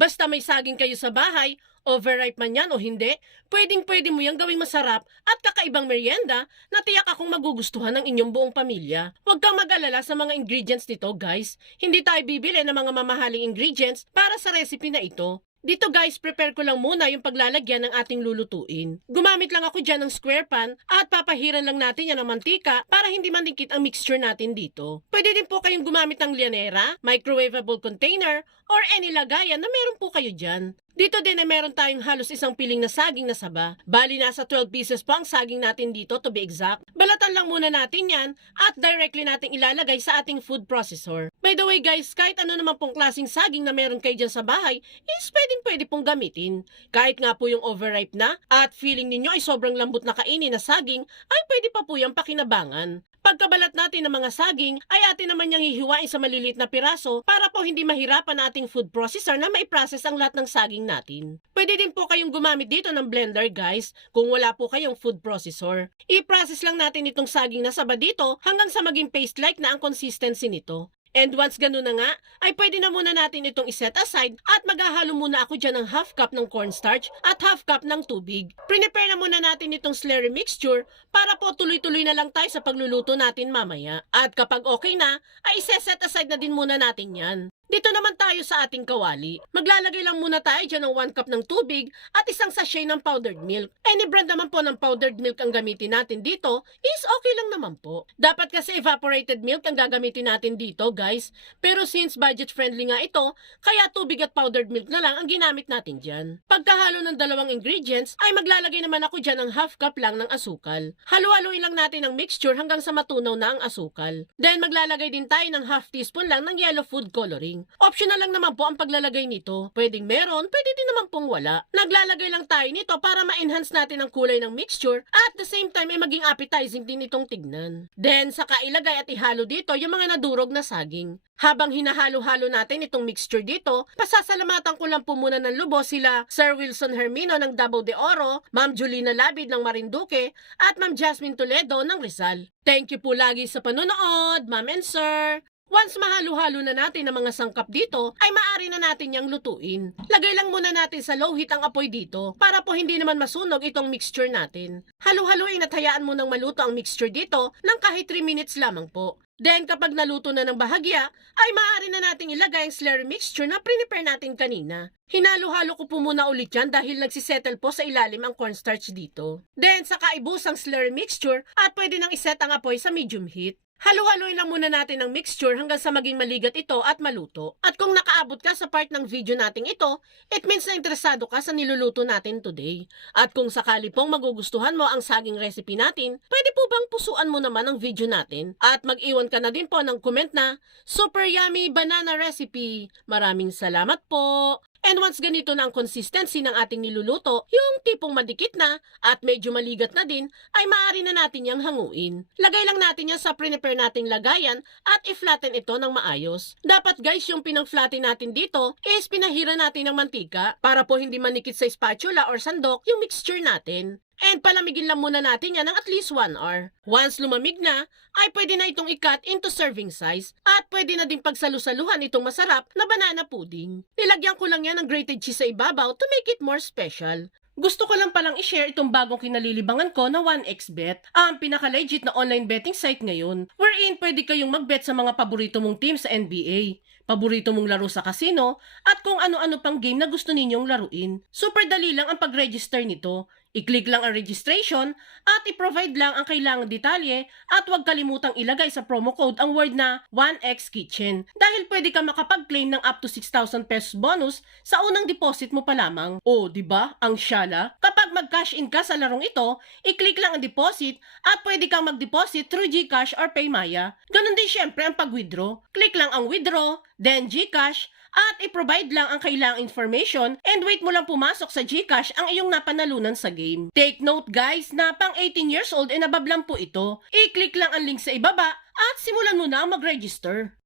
Basta may saging kayo sa bahay, overripe man yan o hindi, pwedeng-pwede mo yang gawing masarap at kakaibang merienda na tiyak akong magugustuhan ng inyong buong pamilya. Huwag kang mag-alala sa mga ingredients nito, guys. Hindi tayo bibili ng mga mamahaling ingredients para sa recipe na ito. Dito guys, prepare ko lang muna yung paglalagyan ng ating lulutuin. Gumamit lang ako dyan ng square pan at papahiran lang natin yan ng mantika para hindi manikit ang mixture natin dito. Pwede din po kayong gumamit ng lianera, microwavable container, or any lagayan na meron po kayo dyan. Dito din ay meron tayong halos isang piling na saging na saba. Bali nasa 12 pieces po ang saging natin dito to be exact. Balatan lang muna natin yan at directly natin ilalagay sa ating food processor. By the way guys, kahit ano naman pong klaseng saging na meron kayo dyan sa bahay, is pwede pong gamitin. Kahit nga po yung overripe na at feeling ninyo ay sobrang lambot na kainin na saging, ay pwede pa po yung pakinabangan. Pagkabalat natin ng mga saging, ay atin naman niyang hihiwain sa maliliit na piraso para po hindi mahirapan ating food processor na mai-process ang lahat ng saging natin. Pwede din po kayong gumamit dito ng blender guys, kung wala po kayong food processor. I-process lang natin itong saging na saba dito hanggang sa maging paste-like na ang consistency nito. And once ganun na nga, ay pwede na muna natin itong iset aside at maghahalo muna ako dyan ng half cup ng cornstarch at half cup ng tubig. Prepare na muna natin itong slurry mixture para po tuloy-tuloy na lang tayo sa pagluluto natin mamaya. At kapag okay na, ay iset aside na din muna natin yan. Dito naman tayo sa ating kawali. Maglalagay lang muna tayo dyan ng 1 cup ng tubig at isang sachet ng powdered milk. Any brand naman po ng powdered milk ang gamitin natin dito is okay lang naman po. Dapat kasi evaporated milk ang gagamitin natin dito guys. Pero since budget friendly nga ito, kaya tubig at powdered milk na lang ang ginamit natin dyan. Pagkahalo ng dalawang ingredients ay maglalagay naman ako dyan ng half cup lang ng asukal. Halo-haloin lang natin ang mixture hanggang sa matunaw na ang asukal. Then maglalagay din tayo ng half teaspoon lang ng yellow food coloring. Optional lang naman po ang paglalagay nito. Pwedeng meron, pwede din naman pong wala. Naglalagay lang tayo nito para ma-enhance natin ang kulay ng mixture at the same time ay maging appetizing din itong tignan. Then saka ilagay at ihalo dito yung mga nadurog na saging. Habang hinahalo-halo natin itong mixture dito, pasasalamatan ko lang po muna ng lubos sila Sir Wilson Hermino ng Davao de Oro, Ma'am Julina Labid ng Marinduque, at Ma'am Jasmine Toledo ng Rizal. Thank you po lagi sa panonood, Ma'am and Sir! Once mahalo-halo na natin ang mga sangkap dito, ay maaari na natin yang lutuin. Lagay lang muna natin sa low heat ang apoy dito para po hindi naman masunog itong mixture natin. Halo-haluin at hayaan mo nang maluto ang mixture dito ng kahit 3 minutes lamang po. Then kapag naluto na ng bahagya, ay maaari na nating ilagay ang slurry mixture na prepare natin kanina. Hinalo-halo ko po muna ulit yan dahil nagsisettle po sa ilalim ang cornstarch dito. Then saka ibus ang slurry mixture at pwede nang iset ang apoy sa medium heat. Halo-haloin lang muna natin ang mixture hanggang sa maging maligat ito at maluto. At kung nakaabot ka sa part ng video nating ito, it means na interesado ka sa niluluto natin today. At kung sakali pong magugustuhan mo ang saging recipe natin, pwede po bang pusuan mo naman ang video natin? At mag-iwan ka na din po ng comment na, Super Yummy Banana Recipe! Maraming salamat po! And once ganito na ang consistency ng ating niluluto, yung tipong madikit na at medyo maligat na din, ay maaari na natin yang hanguin. Lagay lang natin yan sa prepare nating lagayan at i-flatten ito ng maayos. Dapat guys, yung pinang-flatten natin dito is pinahira natin ng mantika para po hindi manikit sa spatula or sandok yung mixture natin. And palamigin lang muna natin yan ng at least 1 hour. Once lumamig na, ay pwede na itong i-cut into serving size at pwede na ding pagsalusaluhan itong masarap na banana pudding. Nilagyan ko lang yan ng grated cheese sa ibabaw to make it more special. Gusto ko lang palang i-share itong bagong kinalilibangan ko na 1xBet, ang pinaka-legit na online betting site ngayon, wherein pwede kayong mag-bet sa mga paborito mong team sa NBA, paborito mong laro sa casino, at kung ano-ano pang game na gusto ninyong laruin. Super dali lang ang pag-register nito. I-click lang ang registration at i-provide lang ang kailangang detalye at huwag kalimutang ilagay sa promo code ang word na 1xKitchen dahil pwede ka makapag-claim ng up to 6,000 pesos bonus sa unang deposit mo pa lamang. O, di ba? Ang syala. Kapag mag-cash in ka sa larong ito, i-click lang ang deposit at pwede kang mag-deposit through GCash or Paymaya. Ganon din syempre ang pag-withdraw. Click lang ang withdraw, then GCash, at i-provide lang ang kailangang information and wait mo lang pumasok sa GCash ang iyong napanalunan sa game. Take note guys na pang 18 years old and above lang po ito. I-click lang ang link sa ibaba at simulan mo na mag-register.